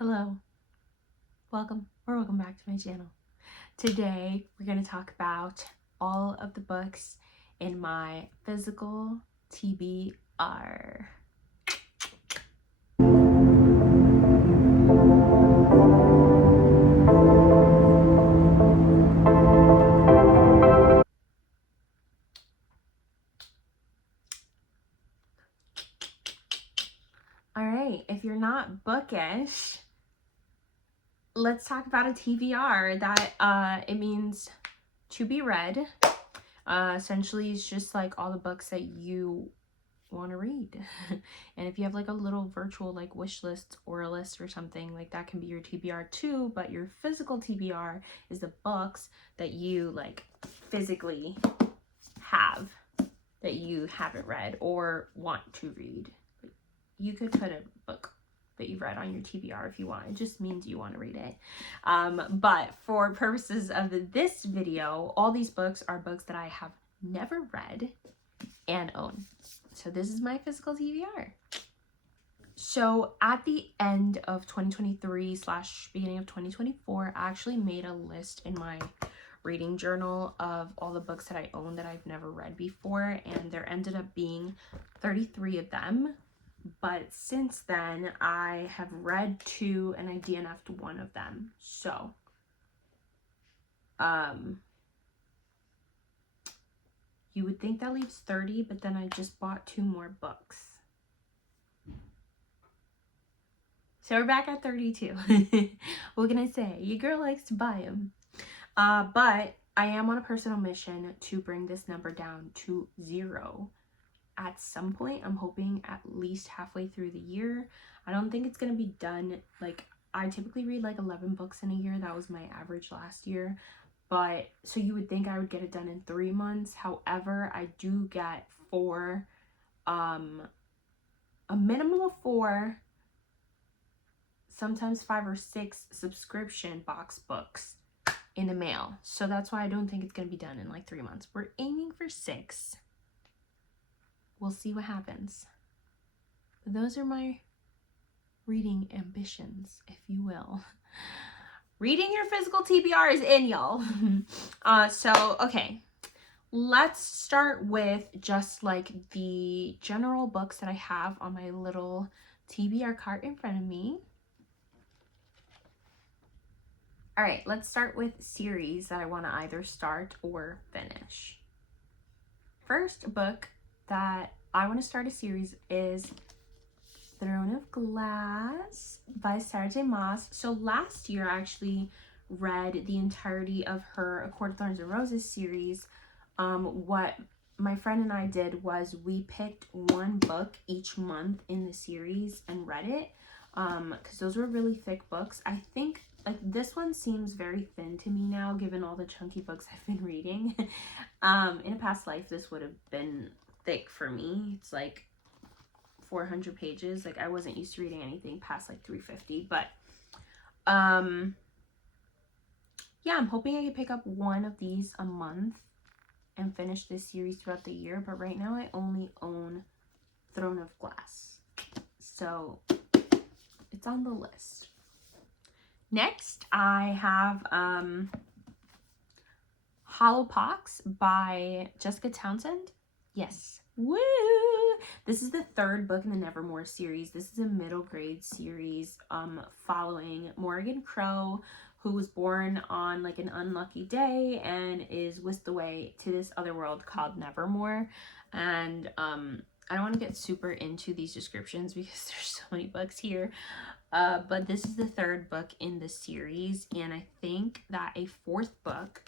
Hello, welcome back to my channel. Today we're going to talk about all of the books in my physical TBR. Alright, if you're not bookish, let's talk about a TBR. That it means to be read. Essentially it's just like all the books that you want to read. And if you have like a little virtual like wish list or a list or something, like that can be your TBR too, but your physical TBR is the books that you like physically have that you haven't read or want to read. You could put a book that you've read on your TBR if you want. It just means you want to read it. But for purposes of this video, all these books are books that I have never read and own. So this is my physical TBR. So at the end of 2023 / beginning of 2024, I actually made a list in my reading journal of all the books that I own that I've never read before, and there ended up being 33 of them. But since then, I have read 2 and I DNF'd 1 of them. So, you would think that leaves 30, but then I just bought 2 more books. So we're back at 32. What can I say? Your girl likes to buy them. But I am on a personal mission to bring this number down to 0. At some point, I'm hoping at least halfway through the year. I don't think it's going to be done. Like, I typically read like 11 books in a year. That was my average last year. But so you would think I would get it done in 3 months. However, I do get 4, a minimum of 4, sometimes 5 or 6 subscription box books in the mail. So that's why I don't think it's going to be done in like 3 months. We're aiming for 6. We'll see what happens. But those are my reading ambitions, if you will. Reading your physical TBR is in, y'all. So, okay. Let's start with just like the general books that I have on my little TBR cart in front of me. All right, let's start with series that I want to either start or finish. First book that I want to start a series is Throne of Glass by Sarah J. Maas. So last year I actually read the entirety of her A Court of Thorns and Roses series. What my friend and I did was we picked 1 book each month in the series and read it, because those were really thick books. I think like this one seems very thin to me now given all the chunky books I've been reading. In a past life this would have been thick for me. It's like 400 pages. Like I wasn't used to reading anything past like 350, but yeah, I'm hoping I can pick up 1 of these a month and finish this series throughout the year. But right now I only own Throne of Glass, so it's on the list. Next I have Hollow Pox by Jessica Townsend. Yes. Woo! This is the 3rd book in the Nevermore series. This is a middle grade series following Morgan Crow, who was born on like an unlucky day and is whisked away to this other world called Nevermore. And I don't want to get super into these descriptions because there's so many books here. But this is the 3rd book in the series, and I think that a 4th book,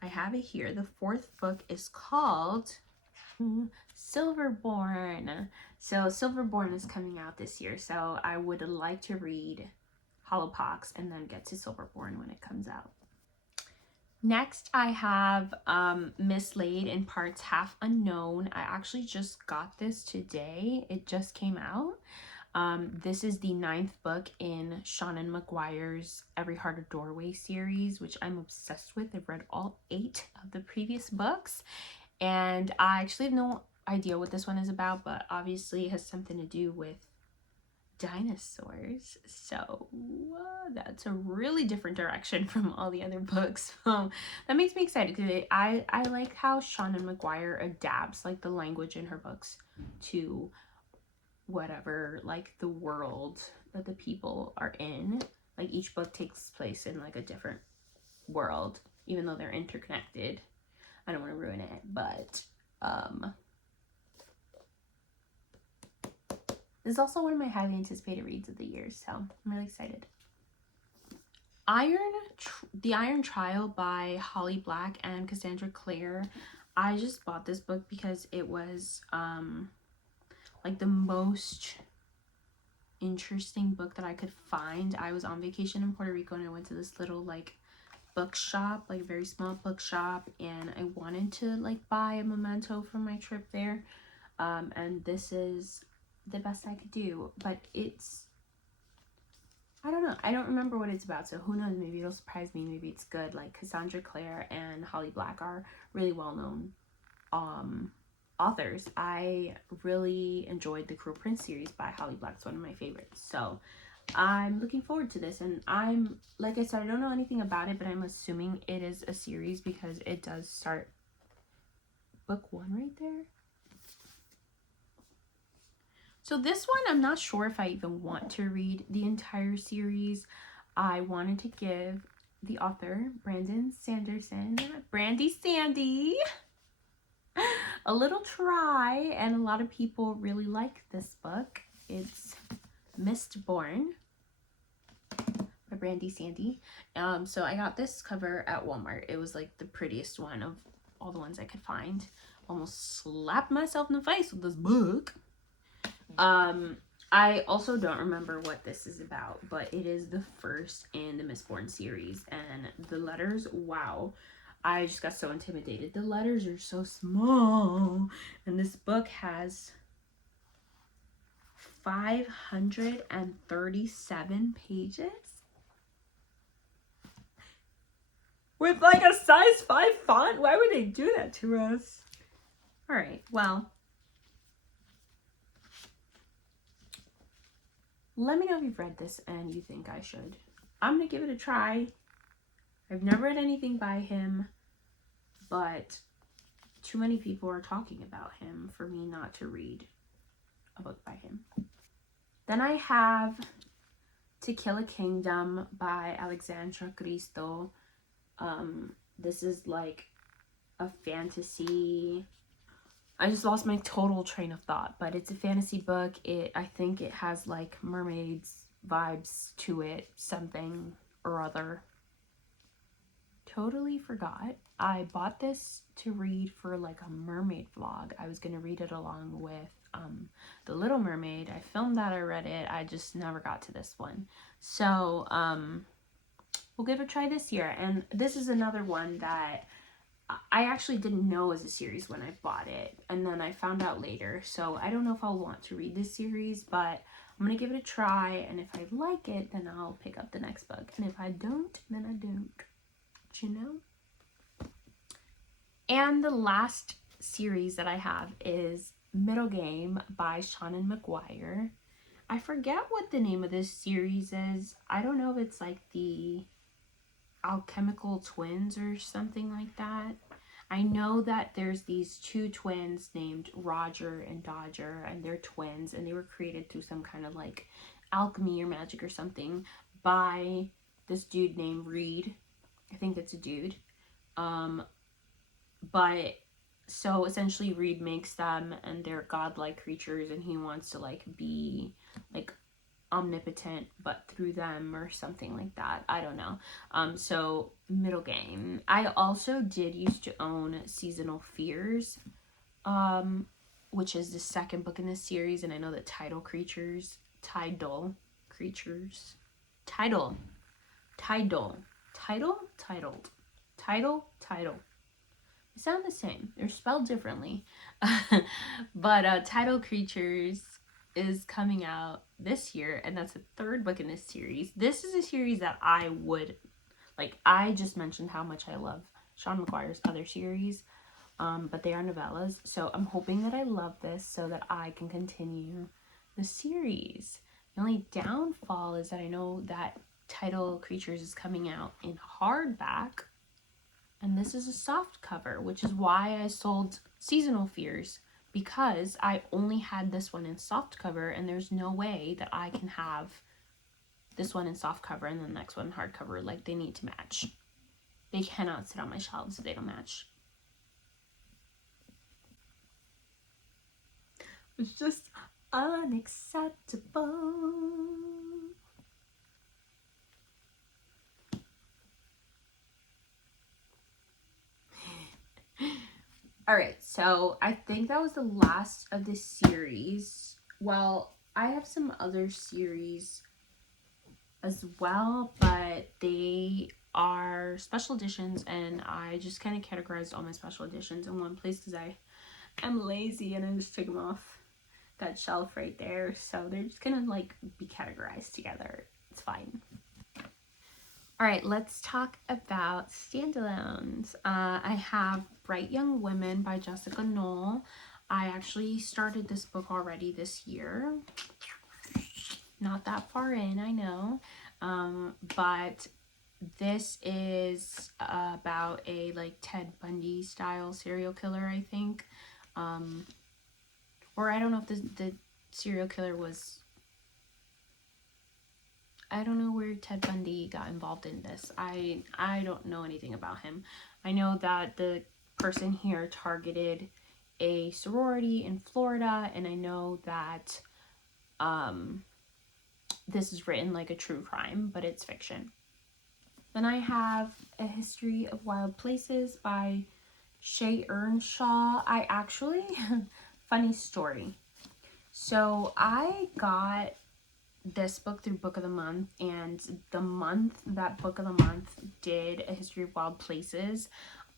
I have it here. The 4th book is called Silverborn. So Silverborn is coming out this year, so I would like to read Hollow Pox and then get to Silverborn when it comes out. Next I have Mislaid in Parts Half Unknown. I actually just got this today. It just came out. This is the 9th book in Seanan McGuire's Every Heart a Doorway series, which I'm obsessed with. I've read all 8 of the previous books, and I actually have no idea what this one is about, but obviously it has something to do with dinosaurs. So that's a really different direction from all the other books. So that makes me excited because I like how Seanan McGuire adapts like the language in her books to whatever like the world that the people are in. Like each book takes place in like a different world, even though they're interconnected. I don't want to ruin it, but this is also one of my highly anticipated reads of the year, so I'm really excited. The Iron Trial by Holly Black and Cassandra Clare. I just bought this book because it was like the most interesting book that I could find. I was on vacation in Puerto Rico and I went to this little like bookshop, like a very small bookshop, and I wanted to like buy a memento for my trip there. And this is the best I could do, but it's, I don't know, I don't remember what it's about, so who knows, maybe it'll surprise me, maybe it's good. Like Cassandra Clare and Holly Black are really well-known authors. I really enjoyed the Cruel Prince series by Holly Black. It's one of my favorites, so I'm looking forward to this. And I'm, like I said, I don't know anything about it, but I'm assuming it is a series because it does start book 1 right there. So this one, I'm not sure if I even want to read the entire series. I wanted to give the author, Brandon Sanderson, Brandy Sandy, a little try, and a lot of people really like this book. It's Mistborn by Brandy Sandy. So I got this cover at Walmart. It was like the prettiest one of all the ones I could find. Almost slapped myself in the face with this book. I also don't remember what this is about, but it is the first in the Mistborn series, and the letters, wow, I just got so intimidated. The letters are so small, and this book has 537 pages with like a size 5 font. Why would they do that to us? All right, well, let me know if you've read this and you think I should. I'm going to give it a try. I've never read anything by him, but too many people are talking about him for me not to read a book by him. Then I have To Kill a Kingdom by Alexandra Cristo. This is like a fantasy. I just lost my total train of thought, but it's a fantasy book. I think it has like mermaids vibes to it, something or other. Totally forgot. I bought this to read for like a mermaid vlog. I was gonna read it along with The Little Mermaid. I filmed that, I read it. I just never got to this one. So we'll give it a try this year. And this is another one that I actually didn't know was a series when I bought it, and then I found out later. So I don't know if I'll want to read this series, but I'm gonna give it a try, and if I like it, then I'll pick up the next book. And if I don't, then I don't. You know? And the last series that I have is Middle Game by Seanan McGuire. I forget what the name of this series is. I don't know if it's like the Alchemical Twins or something like that. I know that there's these 2 twins named Roger and Dodger, and they're twins, and they were created through some kind of like alchemy or magic or something by this dude named Reed. I think it's a dude. But so essentially Reed makes them, and they're godlike creatures, and he wants to like be like omnipotent but through them or something like that. I don't know. So Middle Game. I also did used to own Seasonal Fears, which is the second book in this series, and I know that Tidal Creatures they sound the same. They're spelled differently. But Tidal Creatures is coming out this year, and that's the 3rd book in this series. This is a series that I would like. I just mentioned how much I love Seanan McGuire's other series, but they are novellas, so I'm hoping that I love this so that I can continue the series. The only downfall is that I know that Title Creatures is coming out in hardback, and this is a soft cover, which is why I sold Seasonal Fears, because I only had this one in soft cover, and there's no way that I can have this one in soft cover and the next one hardcover. Like, they need to match. They cannot sit on my shelves if they don't match. It's just unacceptable. All right, so I think that was the last of this series. Well, I have some other series as well, but they are special editions, and I just kind of categorized all my special editions in one place because I'm lazy and I just took them off that shelf right there. So they're just gonna like be categorized together. It's fine. All right, let's talk about standalones. I have Bright Young Women by Jessica Knoll. I actually started this book already this year. Not that far in, I know. But this is about a like Ted Bundy style serial killer, I think. Or I don't know if the serial killer was... I don't know where Ted Bundy got involved in this. I don't know anything about him. I know that the person here targeted a sorority in Florida, and I know that this is written like a true crime, but it's fiction. Then I have A History of Wild Places by Shay Earnshaw. I actually, funny story. So I got this book through Book of the Month, and the month that Book of the Month did A History of Wild Places,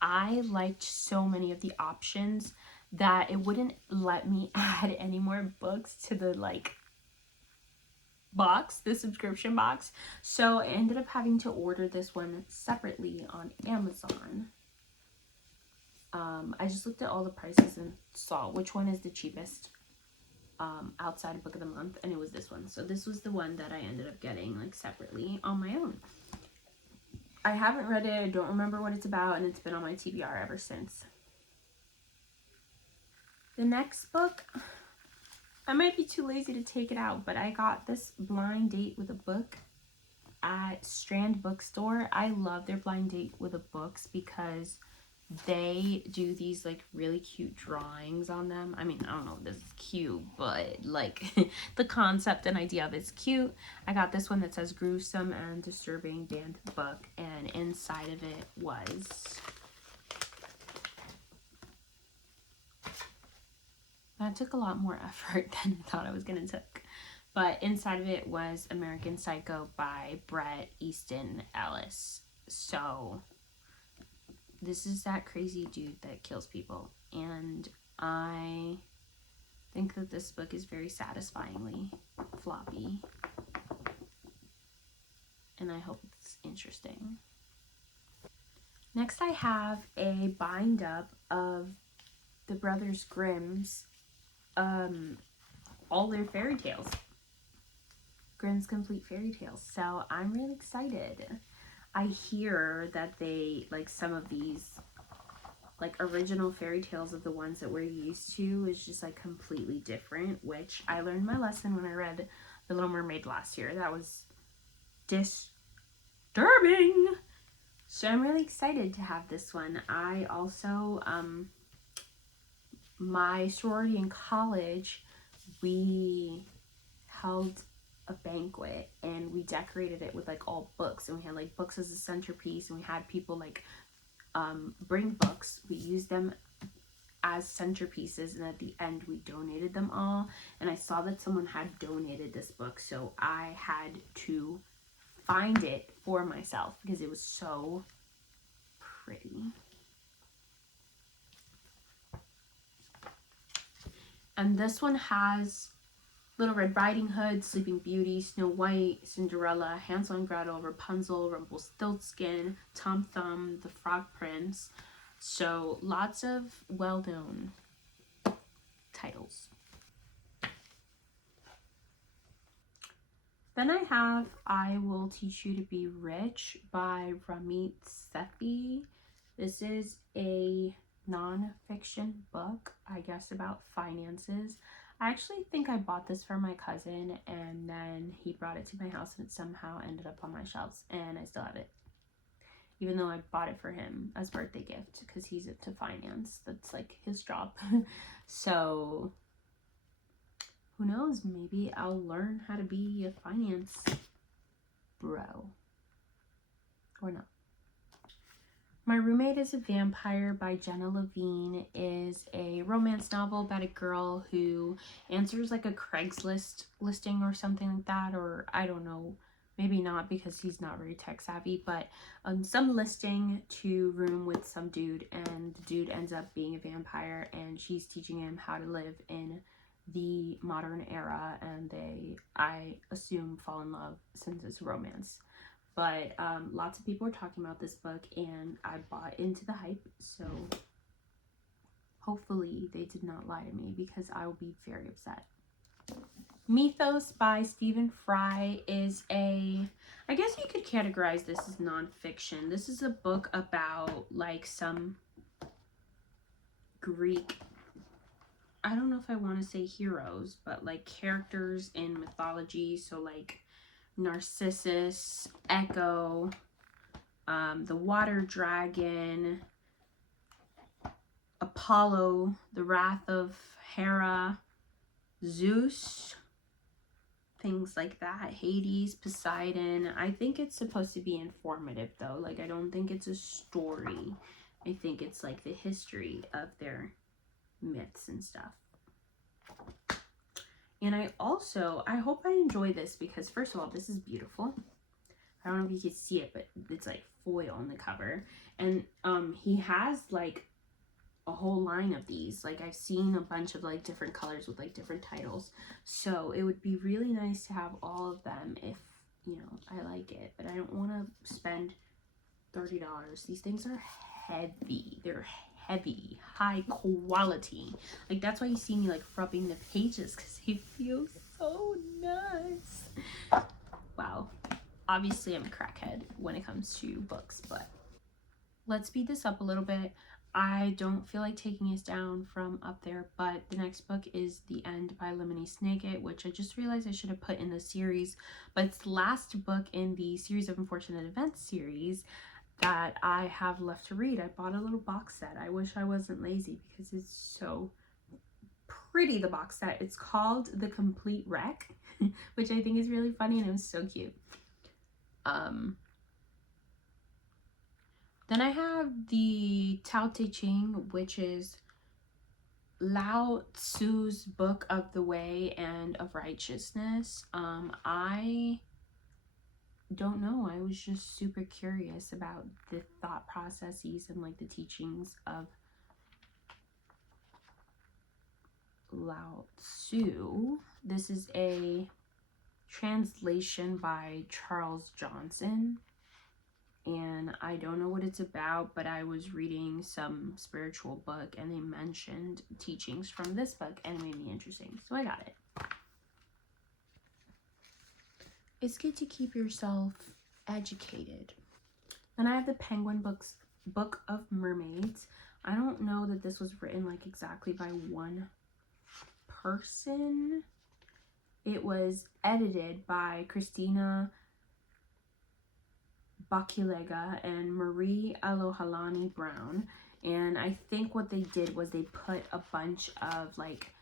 I liked so many of the options that it wouldn't let me add any more books to the like box, the subscription box. So I ended up having to order this one separately on Amazon. I just looked at all the prices and saw which one is the cheapest outside of Book of the Month, and it was this one. So this was the one that I ended up getting like separately on my own. I haven't read it, I don't remember what it's about, and it's been on my TBR ever since. The next book, I might be too lazy to take it out, but I got this Blind Date with a Book at Strand Bookstore. I love their Blind Date with a Books because they do these like really cute drawings on them. I mean, I don't know if this is cute, but like the concept and idea of it's cute. I got this one that says Gruesome and Disturbing Banned Book, and inside of it was... That took a lot more effort than I thought it was gonna take. But inside of it was American Psycho by Bret Easton Ellis. So this is that crazy dude that kills people, and I think that this book is very satisfyingly floppy, and I hope it's interesting. Next I have a bind up of the Brothers Grimm's all their fairy tales, Grimm's Complete Fairy Tales. So I'm really excited. I hear that they, like, some of these like original fairy tales of the ones that we're used to is just like completely different, which I learned my lesson when I read The Little Mermaid last year. That was disturbing. So I'm really excited to have this one. I also my sorority in college, we held a banquet and we decorated it with like all books, and we had like books as a centerpiece, and we had people like bring books. We used them as centerpieces, and at the end we donated them all, and I saw that someone had donated this book, so I had to find it for myself because it was so pretty. And this one has Little Red Riding Hood, Sleeping Beauty, Snow White, Cinderella, Hansel and Gretel, Rapunzel, Rumpelstiltskin, Tom Thumb, The Frog Prince. So lots of well-known titles. Then I have I Will Teach You to Be Rich by Ramit Sethi. This is a non-fiction book, I guess, about finances. I actually think I bought this for my cousin, and then he brought it to my house and it somehow ended up on my shelves, and I still have it. Even though I bought it for him as birthday gift because he's into finance. That's like his job. So who knows, maybe I'll learn how to be a finance bro. Or not. My Roommate is a Vampire by Jenna Levine is a romance novel about a girl who answers like a Craigslist listing or something like that, or I don't know, maybe not because he's not very tech savvy, but some listing to room with some dude, and the dude ends up being a vampire and she's teaching him how to live in the modern era, and they, I assume, fall in love since it's romance. But lots of people are talking about this book and I bought into the hype, so hopefully they did not lie to me because I will be very upset. Mythos by Stephen Fry is a, I guess you could categorize this as nonfiction. This is a book about like some Greek, I don't know if I want to say heroes, but like characters in mythology. So like Narcissus, Echo, the water dragon, Apollo, the wrath of Hera, Zeus, things like that, Hades, Poseidon. I think it's supposed to be informative though. Like, I don't think it's a story. I think it's like the history of their myths and stuff. And I hope I enjoy this because first of all, this is beautiful. I don't know if you can see it, but it's like foil on the cover. And he has like a whole line of these. Like, I've seen a bunch of like different colors with like different titles. So it would be really nice to have all of them if, you know, I like it. But I don't want to spend $30. These things are heavy. They're heavy, high quality. Like, that's why you see me like rubbing the pages because they feel so nice. Wow. Obviously, I'm a crackhead when it comes to books, but let's speed this up a little bit. I don't feel like taking us down from up there, but the next book is The End by Lemony Snicket, which I just realized I should have put in the series, but it's the last book in the Series of Unfortunate Events series that I have left to read. I bought a little box set. I wish I wasn't lazy because it's so pretty, the box set. It's called The Complete Wreck, which I think is really funny and it was so cute. Then I have the Tao Te Ching, which is Lao Tzu's Book of the Way and of Righteousness. I don't know. I was just super curious about the thought processes and like the teachings of Lao Tzu. This is a translation by Charles Johnson. And I don't know what it's about, but I was reading some spiritual book and they mentioned teachings from this book and it made me interesting. So I got it. It's good to keep yourself educated. Then I have the Penguin Book of Mermaids. I don't know that this was written like exactly by one person. It was edited by Christina Bakilega and Marie Alohalani Brown, and I think what they did was they put a bunch of like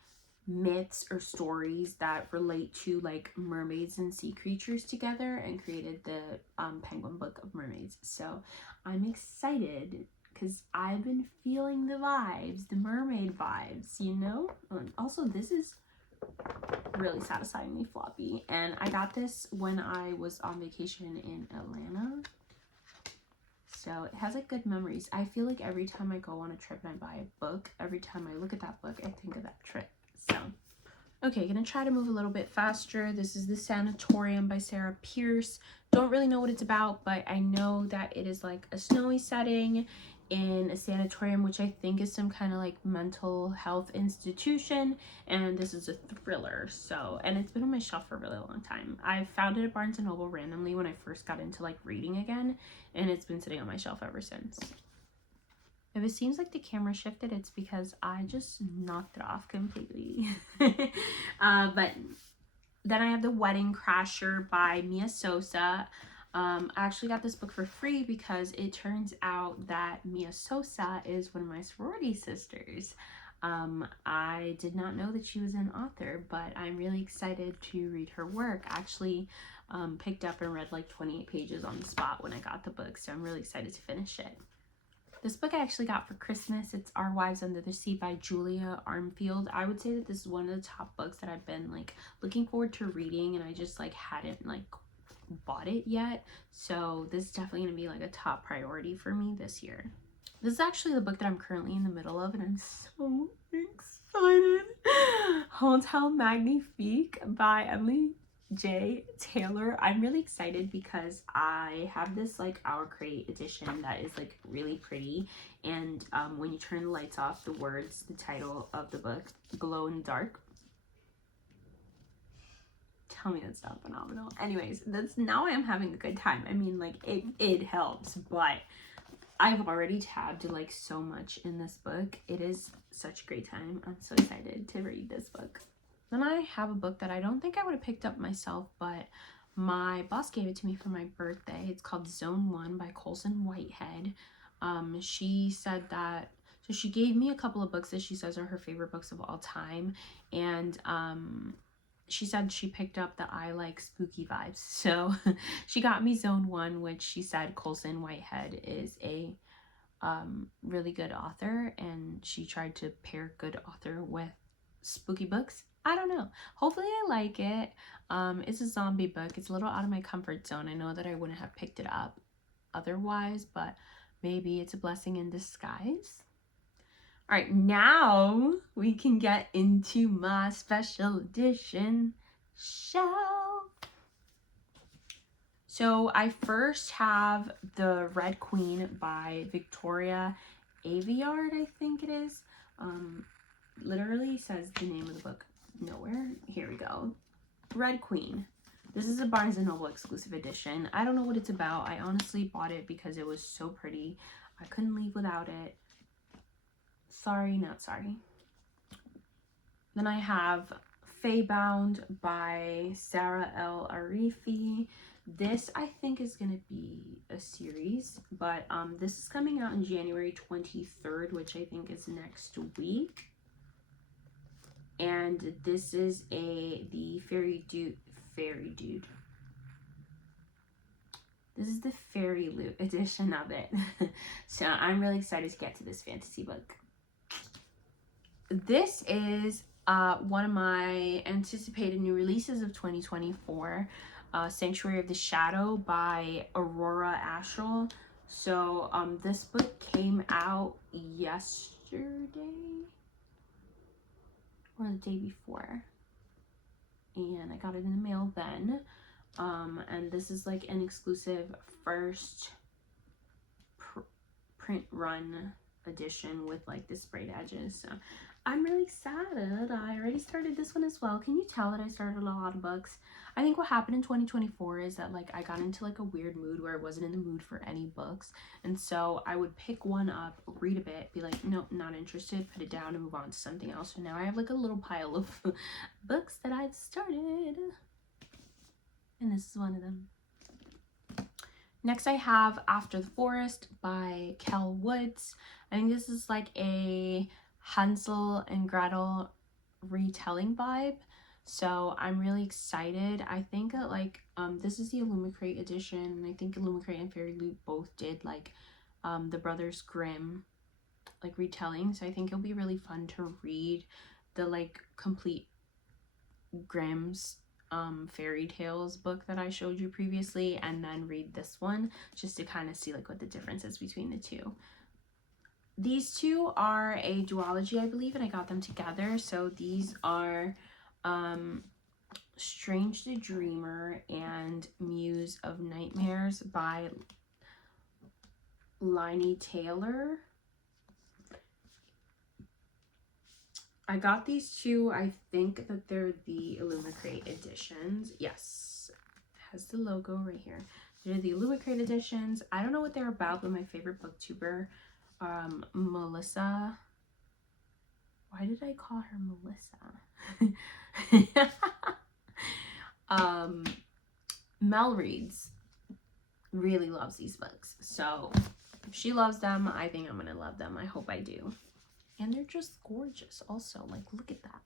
myths or stories that relate to like mermaids and sea creatures together and created the Penguin Book of Mermaids. So I'm excited because I've been feeling the vibes, the mermaid vibes, you know. And also, this is really satisfyingly floppy, and I got this when I was on vacation in Atlanta. So it has like good memories. I feel like every time I go on a trip and I buy a book, every time I look at that book, I think of that trip. So Okay, gonna try to move a little bit faster. This is The Sanatorium by Sarah Pierce. Don't really know what it's about, but I know that it is like a snowy setting in a sanatorium, which I think is some kind of like mental health institution, and this is a thriller. So, and it's been on my shelf for a really long time. I found it at Barnes & Noble randomly when I first got into like reading again, and it's been sitting on my shelf ever since. If it seems like the camera shifted, it's because I just knocked it off completely. But then I have The Wedding Crasher by Mia Sosa. I actually got this book for free because it turns out that Mia Sosa is one of my sorority sisters. I did not know that she was an author, but I'm really excited to read her work. I actually picked up and read like 28 pages on the spot when I got the book, so I'm really excited to finish it. This book I actually got for Christmas. It's Our Wives Under the Sea by Julia Armfield. I would say that this is one of the top books that I've been like looking forward to reading, and I just like hadn't like bought it yet. So this is definitely gonna be like a top priority for me this year. This is actually the book that I'm currently in the middle of, and I'm so excited. Hotel Magnifique by Emily J. Taylor. I'm really excited because I have this like Our Crate edition that is like really pretty, and when you turn the lights off, the words, the title of the book, glow in the dark. Tell me that's not phenomenal. Anyways, that's now I am having a good time. I mean, like it helps, but I've already tabbed like so much in this book. It is such a great time. I'm so excited to read this book. Then I have a book that I don't think I would have picked up myself, but my boss gave it to me for my birthday. It's called Zone 1 by Colson Whitehead. She said that, so she gave me a couple of books that she says are her favorite books of all time, and she said she picked up that I like spooky vibes. So she got me Zone 1, which she said Colson Whitehead is a really good author, and she tried to pair good author with spooky books. I don't know. Hopefully I like it. It's a zombie book. It's a little out of my comfort zone. I know that I wouldn't have picked it up otherwise, but maybe it's a blessing in disguise. All right, now we can get into my special edition shelf. So I first have The Red Queen by Victoria Aveyard, I think it is. Literally says the name of the book nowhere. Here we go. Red Queen. This is a Barnes & Noble exclusive edition. I don't know what it's about. I honestly bought it because it was so pretty. I couldn't leave without it. Sorry, not sorry. Then I have Feybound by Sarah L. Arifi. This I think is going to be a series, but this is coming out on January 23rd, which I think is next week. And this is the Fairy Dude. This is the Fairy Loot edition of it. So I'm really excited to get to this fantasy book. This is one of my anticipated new releases of 2024. Sanctuary of the Shadow by Aurora Ashel. So this book came out yesterday or the day before, and I got it in the mail then. And this is like an exclusive first print run edition with like the sprayed edges. So I'm really excited. I already started this one as well. Can you tell that I started a lot of books? I think what happened in 2024 is that like I got into like a weird mood where I wasn't in the mood for any books, and so I would pick one up, read a bit, be like, nope, not interested, put it down and move on to something else. So now I have like a little pile of books that I've started, and this is one of them. Next I have After the Forest by Kel Woods. I think this is like a Hansel and Gretel retelling vibe, so I'm really excited. I think that like this is the Illumicrate edition, and I think Illumicrate and Fairy Loot both did like the Brothers Grimm like retelling, so I think it'll be really fun to read the like complete Grimm's fairy tales book that I showed you previously, and then read this one just to kind of see like what the difference is between the two. These two are a duology, I believe, and I got them together. So these are Strange the Dreamer and Muse of Nightmares by Laini Taylor. I got these two. I think that they're the Illumicrate editions. Yes, it has the logo right here. They're the Illumicrate editions. I don't know what they're about, but my favorite booktuber, Melissa. Why did I call her Melissa? Mel reads really loves these books, so if she loves them, I think I'm gonna love them. I hope I do. And they're just gorgeous also. Like, look at that.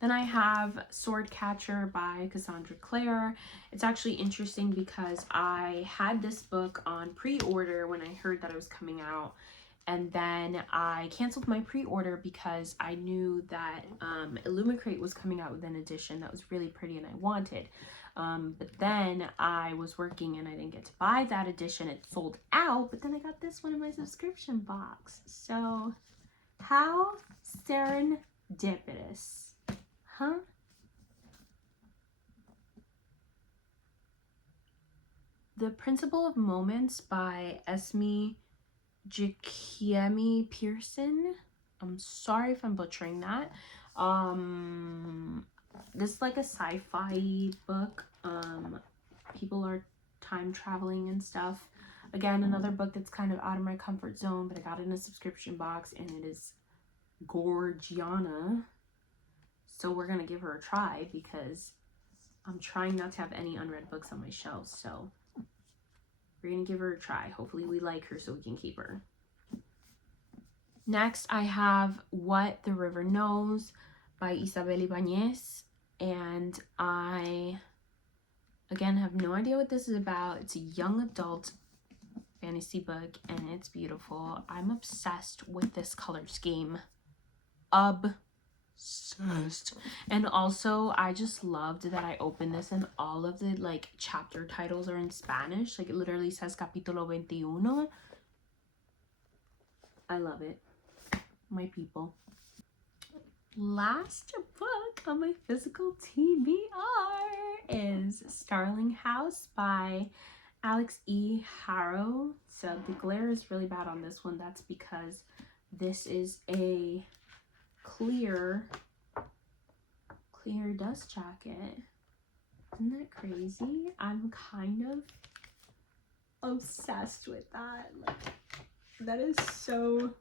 Then I have Swordcatcher by Cassandra Clare. It's actually interesting because I had this book on pre-order when I heard that it was coming out. And then I canceled my pre-order because I knew that Illumicrate was coming out with an edition that was really pretty and I wanted. But then I was working and I didn't get to buy that edition. It sold out, but then I got this one in my subscription box. So how serendipitous, huh? The Principle of Moments by Esme Jakiemi Pearson. I'm sorry if I'm butchering that. This is like a sci-fi book. People are time traveling and stuff. Again, another book that's kind of out of my comfort zone, but I got it in a subscription box and it is Gorgiana. So we're gonna give her a try because I'm trying not to have any unread books on my shelf. So we're gonna give her a try. Hopefully we like her so we can keep her. Next, I have What the River Knows by Isabel Ibanez. And I, again, have no idea what this is about. It's a young adult fantasy book and it's beautiful. I'm obsessed with this color scheme. Obsessed. And also I just loved that I opened this and all of the like chapter titles are in Spanish. Like it literally says capítulo 21. I love it. My people. Last book on my physical TBR is Starling House by Alex E. Harrow. So the glare is really bad on this one. That's because this is a clear dust jacket. Isn't that crazy? I'm kind of obsessed with that. Like, that is so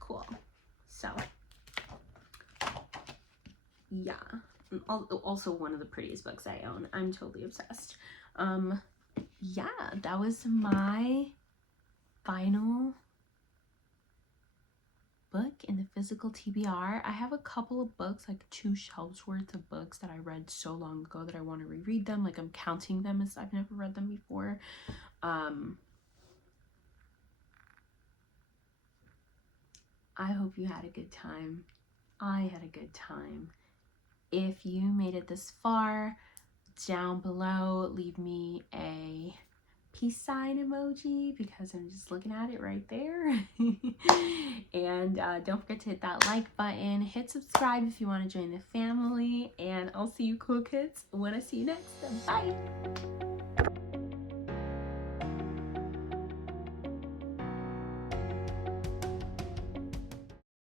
cool. So yeah, also one of the prettiest books I own. I'm totally obsessed. Yeah, that was my final book in the physical TBR. I have a couple of books, like 2 shelves worth of books that I read so long ago that I want to reread them. Like I'm counting them as I've never read them before. I hope you had a good time. I had a good time. If you made it this far, down below, leave me a peace sign emoji because I'm just looking at it right there. And don't forget to hit that like button, hit subscribe if you want to join the family, and I'll see you cool kids when I see you next. Bye!